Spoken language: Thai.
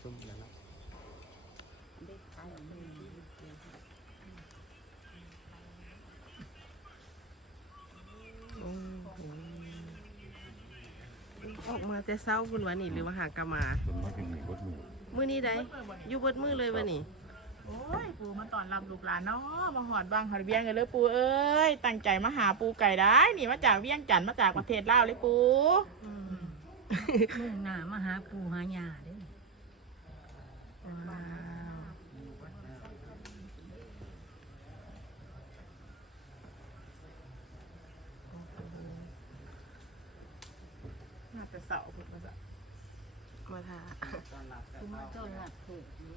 ซุ่มแล้วนะออกมาแต่เช้าคุณวันนี้หรือว่าหากะมา เป็นมาเป็นหนึ่งวัดมือ มื้อนี้ได้อยู่เบิดมื้อเลยวันนี้ โอ้ยปูมาตอนรับลูกหลานเนาะมาหอดบางหอดเวียงกันเลยปูเอ้ยตั้งใจมาหาปูไก่ได้นี่มาจากเวียงจันทน์มาจากประเทศลาวเลยปู มุ่งหน้ามาหาปู่หาย่าเด้อ ว้าว น่าจะเสาร์พุทธศาสนา มาทา คือมาต้อนรับปู่นี่